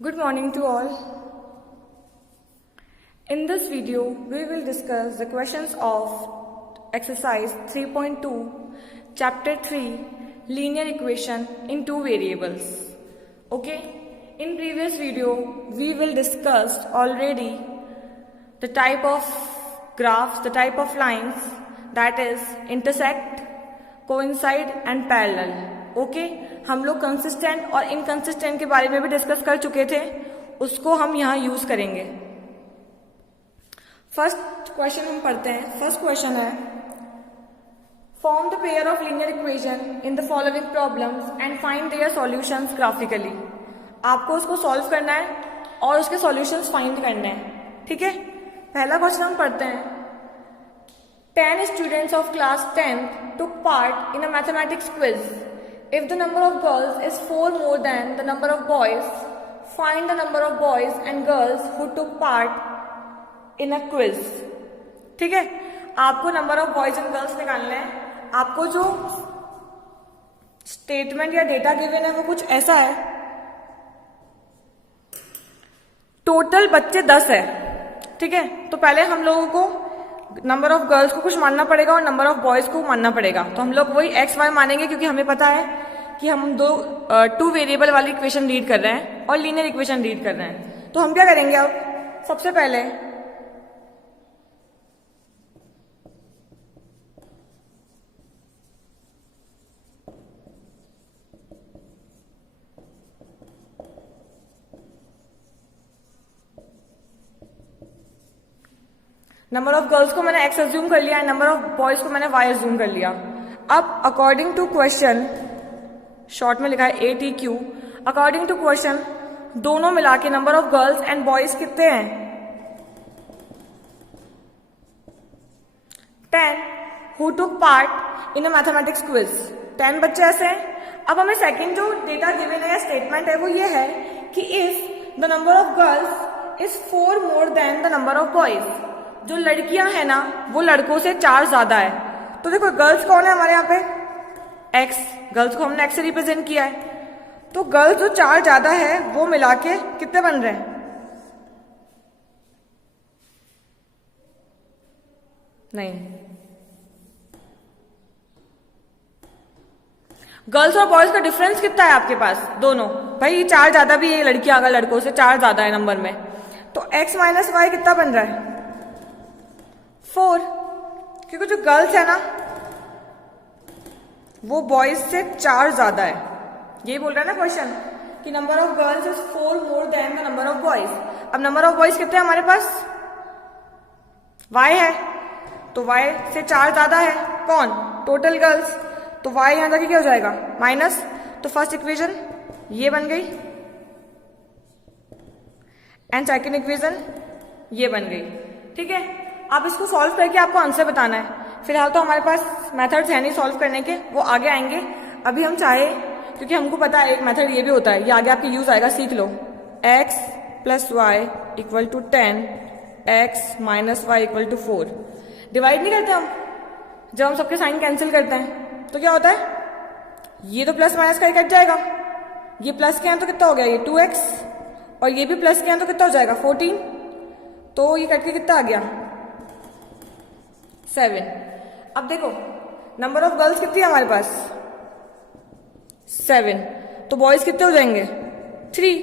Good morning to all. In this video, we will discuss the questions of exercise 3.2, chapter 3, linear equation in two variables. Okay? In previous video, we will discuss already the type of graphs, the type of lines, that is intersect, coincide and parallel. Okay हम लोग consistent और inconsistent के बारे में भी discuss कर चुके थे, उसको हम यहाँ यूज करेंगे। फर्स्ट क्वेश्चन हम पढ़ते हैं। फर्स्ट क्वेश्चन है, form the pair of linear equation in the following problems and find their solutions graphically. आपको उसको सॉल्व करना है और उसके सॉल्यूशंस फाइंड करने हैं। ठीक है, पहला क्वेश्चन हम पढ़ते हैं। 10 students of class 10 took part in a mathematics quiz. If the number of girls is 4 more than the number of boys, find the number of boys and girls who took part in a quiz. ठीक है, आपको number of boys and girls निकालना है। आपको जो statement या data given है वो कुछ ऐसा है, टोटल बच्चे 10 है। ठीक है, तो पहले हम लोगों को नंबर ऑफ गर्ल्स को कुछ मानना पड़ेगा और नंबर ऑफ बॉयज को मानना पड़ेगा। तो हम लोग वही एक्स वाई मानेंगे, क्योंकि हमें पता है कि हम टू वेरिएबल वाली इक्वेशन रीड कर रहे हैं और लीनियर इक्वेशन रीड कर रहे हैं। तो हम क्या करेंगे, अब सबसे पहले नंबर ऑफ गर्ल्स को मैंने एक्स अज्यूम कर लिया है, नंबर ऑफ बॉयज को मैंने वाई अज्यूम कर लिया। अब अकॉर्डिंग टू क्वेश्चन, शॉर्ट में लिखा है ATQ, अकॉर्डिंग टू क्वेश्चन दोनों मिला के number of girls and boys कितने हैं? 10 who took part in a mathematics quiz. 10 बच्चे ऐसे हैं। अब हमें सेकंड जो डेटा गिवन है या स्टेटमेंट है वो ये है कि if the number of girls is 4 more than the number of boys, जो लड़कियां हैं ना वो लड़कों से 4 ज्यादा है। तो देखो गर्ल्स कौन है हमारे यहाँ पे, एक्स, गर्ल्स को हमने एक्स से रिप्रेजेंट किया है। तो गर्ल्स जो 4 ज्यादा है वो मिला के कितने बन रहे हैं? नहीं, गर्ल्स और बॉयज का डिफरेंस कितना है आपके पास? दोनों भाई, 4 ज्यादा भी है लड़कियां, अगर लड़कों से 4 ज्यादा है नंबर में, तो एक्स माइनस वाई कितना बन रहा है? 4, क्योंकि जो गर्ल्स है ना वो बॉयज से 4 ज्यादा है। यही बोल रहा है ना क्वेश्चन कि number of girls is 4 more than the number of boys. अब नंबर ऑफ बॉयज कितने हैं हमारे पास? y है, तो y से 4 ज्यादा है कौन? Total girls. तो y यहां जाके क्या हो जाएगा? माइनस। तो फर्स्ट इक्वेशन ये बन गई एंड सेकेंड इक्वेशन ये बन गई। ठीक है, आप इसको सॉल्व करके आपको आंसर बताना है। फिलहाल तो हमारे पास मेथड्स है नहीं सॉल्व करने के, वो आगे आएंगे। अभी हम चाहे, क्योंकि हमको पता है एक मेथड ये भी होता है, ये आगे आपके यूज आएगा, सीख लो। x plus y equal to 10, x minus y equal to 4। Divide नहीं करते हम, जब हम सबके साइन कैंसिल करते हैं तो क्या होता है, ये तो प्लस माइनस का कट जाएगा, ये प्लस के हैं तो कितना हो गया, ये 2x, और ये भी प्लस के हैं तो कितना हो जाएगा 14। तो ये कट के कितना आ गया 7। अब देखो नंबर ऑफ गर्ल्स कितनी है हमारे पास? 7। तो बॉयज कितने हो जाएंगे? 3,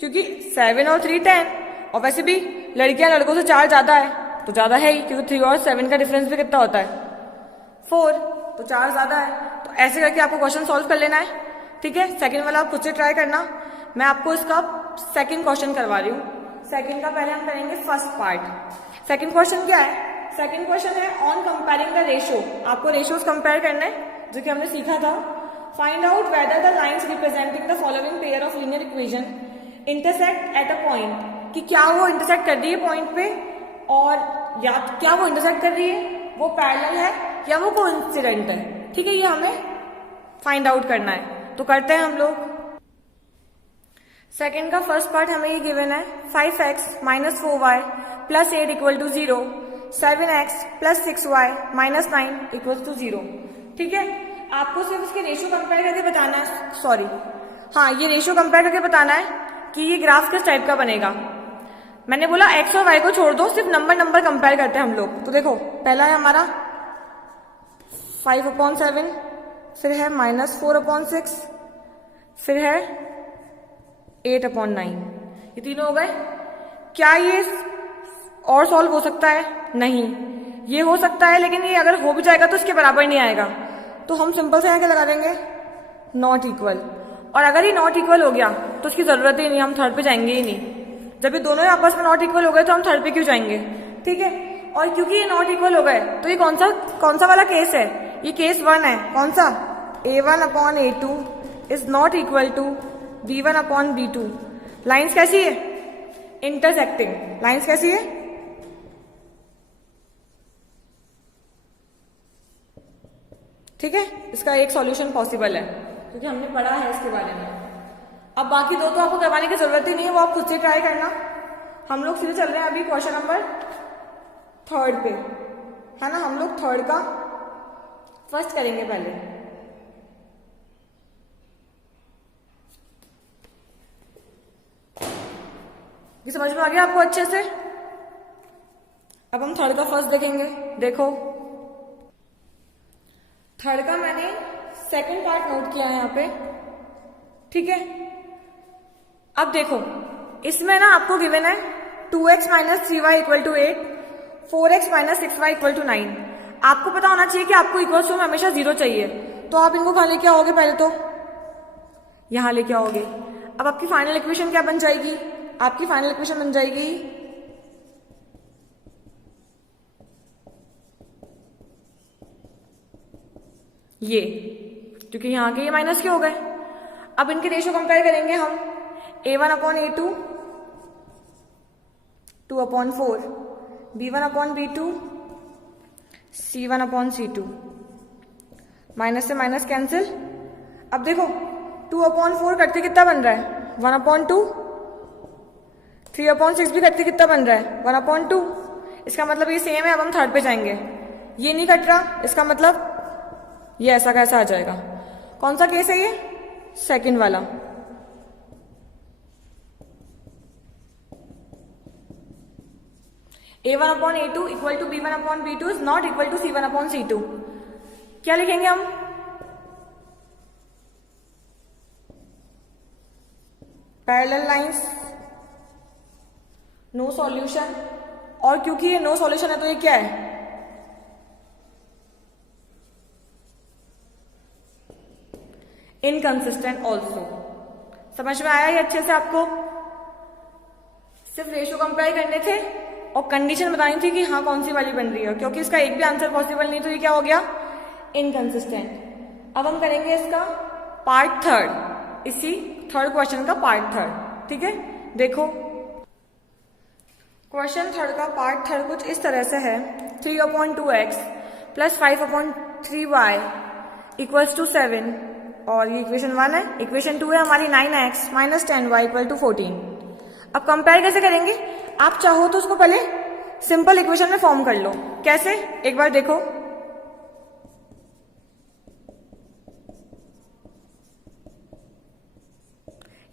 क्योंकि 7 और 3 10, और वैसे भी लड़कियां लड़कों से 4 ज्यादा है, तो ज्यादा है ही, क्योंकि 3 और 7 का डिफरेंस भी कितना होता है? 4, तो 4 ज्यादा है। तो ऐसे करके आपको क्वेश्चन सॉल्व कर लेना है। ठीक है, सेकंड वाला आप खुद से ट्राई करना, मैं आपको इसका सेकंड क्वेश्चन करवा रही हूँ। सेकंड का पहले हम करेंगे फर्स्ट पार्ट। सेकंड क्वेश्चन क्या है? सेकंड क्वेश्चन है ऑन कंपेयरिंग द रेशियो। आपको रेशियोज कंपेयर करना है, जो कि हमने सीखा था। Find out whether the lines representing the following pair of linear equation intersect at a point, कि क्या वो इंटरसेक्ट कर रही है पॉइंट पे, और या क्या वो इंटरसेक्ट कर रही है वो पैरेलल है या वो कोइंसिडेंट है। ठीक है, ये हमें फाइंड आउट करना है, तो करते हैं हम लोग। सेकेंड का फर्स्ट पार्ट हमें ये गिवन है 5x minus 4y plus 8 equal to 0, 7x plus 6y minus 9 equal to 0। ठीक है, आपको सिर्फ इसके रेशियो कंपेयर करके बताना है, सॉरी हाँ, ये रेशियो कंपेयर करके बताना है कि ये ग्राफ किस टाइप का बनेगा। मैंने बोला एक्स और वाई को छोड़ दो, सिर्फ नंबर कंपेयर करते हैं हम लोग। तो देखो पहला है हमारा 5/7, फिर है -4/6, फिर है 8/9। ये तीनों हो गए। क्या ये और सॉल्व हो सकता है? नहीं। ये हो सकता है, लेकिन ये अगर हो भी जाएगा तो इसके बराबर नहीं आएगा। तो हम सिंपल से यहाँ क्या लगा देंगे, नॉट इक्वल। और अगर ये नॉट इक्वल हो गया तो उसकी जरूरत ही नहीं, हम थर्ड पे जाएंगे ही नहीं। जब ये दोनों आपस में नॉट इक्वल हो गए तो हम थर्ड पे क्यों जाएंगे, ठीक है। और क्योंकि ये नॉट इक्वल हो गए तो ये कौन सा वाला केस है, ये केस 1 है। कौन सा? A1/A2 is not equal to B1/B2। Lines कैसी है? इंटरसेक्टिंग। लाइन्स कैसी है? ठीक है। इसका एक सॉल्यूशन पॉसिबल है क्योंकि हमने पढ़ा है इसके बारे में। अब बाकी दो तो आपको करवाने की जरूरत ही नहीं है, वो आप खुद से ट्राई करना। हम लोग सीधे चल रहे हैं अभी क्वेश्चन नंबर 3 पे, है ना। हम लोग 3 का फर्स्ट करेंगे पहले। ये समझ में आ गया आपको अच्छे से? अब हम 3 का फर्स्ट देखेंगे। देखो 3 का मैंने सेकंड पार्ट नोट किया है यहाँ पे, ठीक है। अब देखो इसमें ना आपको गिवन है 2x - 3y = 8, 4x - 6y = 9। आपको पता होना चाहिए कि आपको इक्वल्स टू में हमेशा 0 चाहिए। तो आप इनको कहाँ लेके आओगे? पहले तो यहां लेके आओगे। अब आपकी फाइनल इक्वेशन क्या बन जाएगी? आपकी फाइनल इक्वेशन बन जाएगी ये, क्योंकि यहां के ये माइनस के हो गए। अब इनके रेशियो कंपेयर करेंगे हम। A1/A2 2/4, B1/B2 C1/C2। माइनस से माइनस कैंसिल। अब देखो 2/4 करते कितना बन रहा है? 1/2। 3/6 भी करते कितना बन रहा है? 1/2। इसका मतलब ये सेम है। अब हम थर्ड पे जाएंगे। ये नहीं कट रहा, इसका मतलब ये ऐसा कैसा आ जाएगा। कौन सा केस है ये? सेकंड वाला। A1/A2 = B1/B2 is not equal to C1/C2। क्या लिखेंगे हम? Parallel lines, no solution. और क्योंकि ये नो सॉल्यूशन है तो ये क्या है? Inconsistent also. समझ में आया ये अच्छे से आपको? सिर्फ रेशियो कंपेयर करने थे और कंडीशन बतानी थी कि हाँ कौन सी वाली बन रही है। क्योंकि इसका एक भी आंसर पॉसिबल नहीं तो ये क्या हो गया? इनकंसिस्टेंट। अब हम करेंगे इसका पार्ट 3, इसी 3rd क्वेश्चन का पार्ट 3, ठीक है। देखो क्वेश्चन 3 का पार्ट 3 कुछ इस तरह से है। 3/2x + 5/3y = 7। और ये इक्वेशन 1 है। इक्वेशन 2 है हमारी 9x - 10y = 14। अब कंपेयर कैसे करेंगे? आप चाहो तो उसको पहले सिंपल इक्वेशन में फॉर्म कर लो। कैसे? एक बार देखो।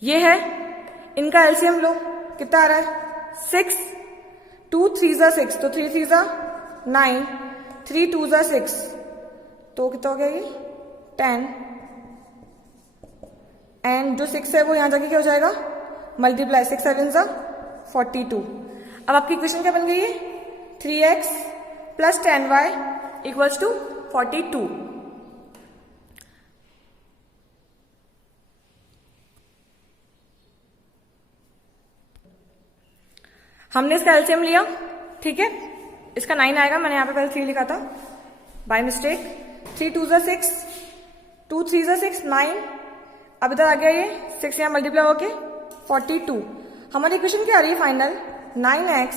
ये है, इनका एलसीएम लो। कितना आ रहा है? 6। 2 3 ज़ा 6 तो 3 3 ज़ा 9, 3 2 ज़ा 6 तो कितना हो गया ये? 10। एंड जो 6 है वो यहां जाके क्या हो जाएगा? मल्टीप्लाई। 6 7 ज़ा 42। अब आपकी इक्वेशन क्या बन गई है? 3x + 10y = 42। हमने इसका एलसीएम लिया, ठीक है। इसका 9 आएगा। मैंने यहाँ पे पहले 3 लिखा था बाय मिस्टेक। 3 2 ज़ा 6, 2 3 ज़ा 6 9। अब इधर आ गया ये 6 यहाँ मल्टीप्लाई होके 42। हमारी इक्वेशन क्या आ रही है फाइनल? 9x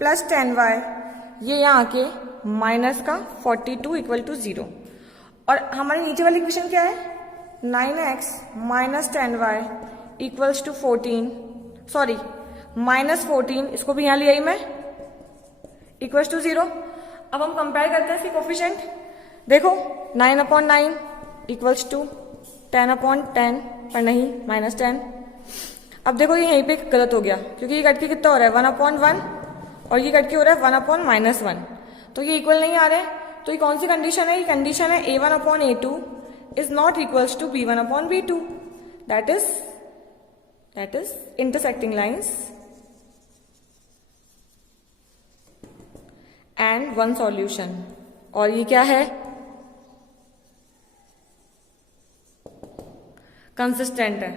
+ 10y, ये यहाँ आके माइनस का 42 = 0। और हमारी नीचे वाली इक्वेशन क्या है? 9x - 10y = 14, सॉरी -14, इसको भी यहाँ ले आई मैं, = 0। अब हम कंपेयर करते हैं इसके कोफिशिएंट। देखो 9/9 = 10/10, पर नहीं -10। अब देखो ये यहीं पे गलत हो गया, क्योंकि ये कट के कितना हो रहा है 1/1 और ये कट के हो रहा है 1/-1, तो ये इक्वल नहीं आ रहे हैं। तो ये कौन सी कंडीशन है? ये कंडीशन है a1/a2 is not equals to b1/b2, that is intersecting lines and one solution. और ये क्या है? कंसिस्टेंट है।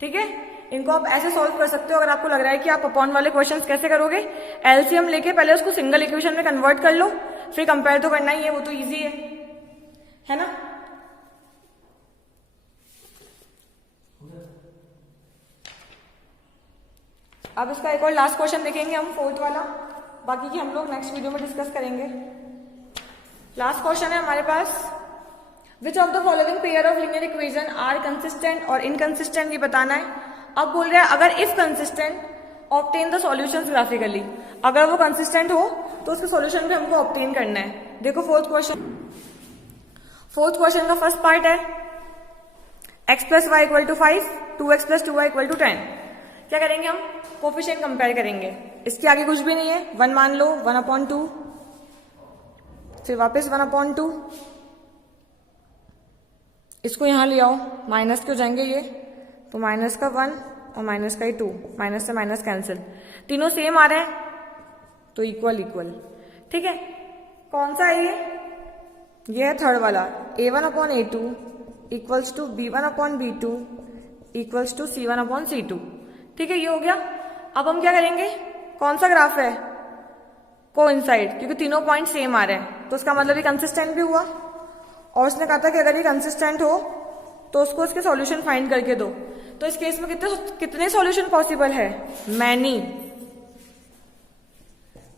ठीक है, इनको आप ऐसे सॉल्व कर सकते हो। अगर आपको लग रहा है कि आप अपॉन वाले क्वेश्चंस कैसे करोगे, एलसीएम लेके पहले उसको सिंगल इक्वेशन में कन्वर्ट कर लो, फिर कंपेयर तो करना ही है, वो तो इजी है ना। अब इसका एक और लास्ट क्वेश्चन देखेंगे हम, 4th वाला, बाकी की हम लोग नेक्स्ट वीडियो में डिस्कस करेंगे। लास्ट क्वेश्चन है हमारे पास, which of the following pair of linear equation are consistent और इनकंसिस्टेंट, ये बताना है। अब बोल रहा है अगर if consistent obtain the solutions graphically, अगर वो कंसिस्टेंट हो तो उसके सॉल्यूशन भी हमको ऑब्टेन करना है। देखो फोर्थ क्वेश्चन का फर्स्ट पार्ट है x + y = 5, 2x + 2y = 10। क्या करेंगे हम? कोफिशिएंट कंपेयर करेंगे। इसके आगे कुछ भी नहीं है, 1 मान लो, 1/2, फिर वापस 1/2, इसको यहां ले आओ, माइनस के हो जाएंगे ये, तो माइनस का 1 और माइनस का 2, माइनस से माइनस कैंसिल, तीनों सेम आ रहे हैं तो इक्वल। ठीक है, कौन सा है ये है थर्ड वाला, a1/a2 equals to b1/b2 equals to c1/c2। ठीक है, ये हो गया। अब हम क्या करेंगे? कौन सा ग्राफ है? कोइंसाइड, क्योंकि तीनों पॉइंट सेम आ रहे हैं, तो उसका मतलब ये कंसिस्टेंट भी हुआ। और उसने कहा था कि अगर ये कंसिस्टेंट हो तो उसको उसके सॉल्यूशन फाइंड करके दो। तो इस केस में कितने सॉल्यूशन पॉसिबल है?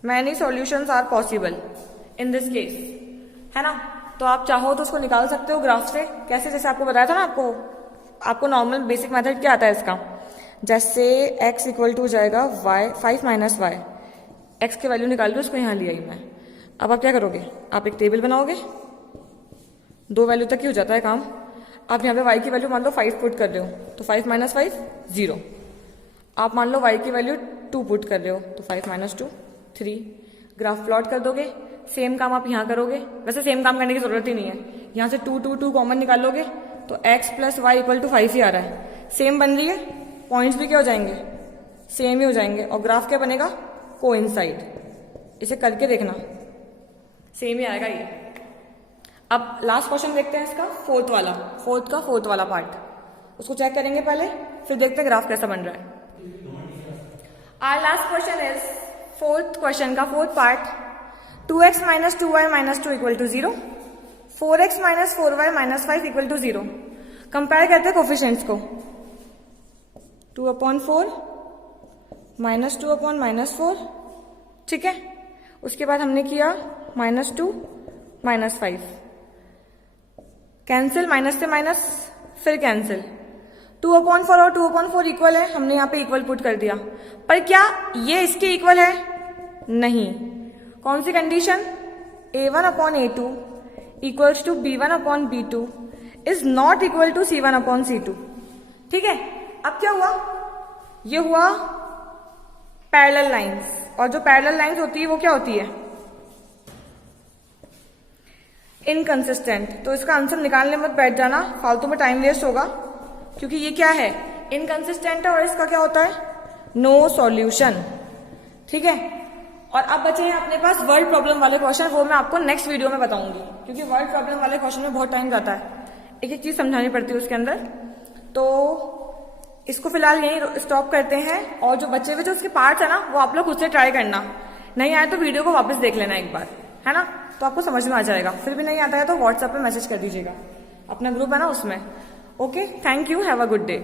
Many solutions are possible in this case, है ना। तो आप चाहो तो उसको निकाल सकते हो ग्राफ से। कैसे? जैसे आपको बताया था ना, आपको नॉर्मल बेसिक मेथड क्या आता है इसका, जैसे x = हो जाएगा y 5 - y, x की वैल्यू निकाल के उसको यहां ले आई मैं। अब आप क्या करोगे? आप एक टेबल बनाओगे, 2 वैल्यू तक ही हो जाता है काम। आप यहाँ पे y की वैल्यू मान लो 5 पुट कर रहे हो, तो 5 - 5 0। आप मान लो y की वैल्यू 2 पुट कर रहे हो, तो 5 - 2 3। ग्राफ प्लॉट कर दोगे। सेम काम आप यहाँ करोगे, वैसे सेम काम करने की जरूरत ही नहीं है। यहाँ से 2 2 2 कॉमन निकालोगे तो x + y = 5 ही आ रहा है। सेम बन रही है, पॉइंट्स भी क्या हो जाएंगे? सेम ही हो जाएंगे। और ग्राफ क्या बनेगा? कोइंसाइड। इसे करके देखना, सेम ही आएगा ये। अब लास्ट क्वेश्चन देखते हैं इसका, फोर्थ वाला पार्ट, उसको चेक करेंगे पहले, फिर देखते हैं ग्राफ कैसा बन रहा है। Our last question is fourth question का fourth part, 2x - 2y - 2 = 0, 4x - 4y - 5 = 0। Compare करते हैं कोफिशिएंट्स को, 2/4 -2/- 4, ठीक है। उसके बाद हमने किया -2 -5, कैंसिल, माइनस से माइनस, फिर कैंसिल। 2/4 और 2/4 इक्वल है, हमने यहाँ पे इक्वल पुट कर दिया। पर क्या ये इसके इक्वल है? नहीं। कौन सी condition? a1/a2 equals to b1/b2 is not equal to c1/c2। ठीक है, अब क्या हुआ? ये हुआ पैरेलल लाइंस, और जो पैरेलल लाइंस होती है वो क्या होती है? इनकंसिस्टेंट। तो इसका आंसर निकालने मत बैठ जाना, फालतू में टाइम वेस्ट होगा, क्योंकि ये क्या है? इनकंसिस्टेंट है, और इसका क्या होता है? No solution. ठीक है, और अब बचे हैं अपने पास वर्ड प्रॉब्लम वाले क्वेश्चन, वो मैं आपको नेक्स्ट वीडियो में बताऊंगी, क्योंकि वर्ड प्रॉब्लम वाले क्वेश्चन में बहुत टाइम जाता है, एक एक चीज समझानी पड़ती है उसके अंदर। तो इसको फिलहाल यहीं स्टॉप करते हैं, और जो बचे हुए जो उसके पार्ट्स है ना, वो आप लोग खुद से ट्राई करना। नहीं आए तो वीडियो को वापस देख लेना एक बार, है ना, तो आपको समझ में आ जाएगा। फिर भी नहीं आता है तो व्हाट्सएप पे मैसेज कर दीजिएगा, अपना ग्रुप है ना उसमें। Okay, thank you, have a good day.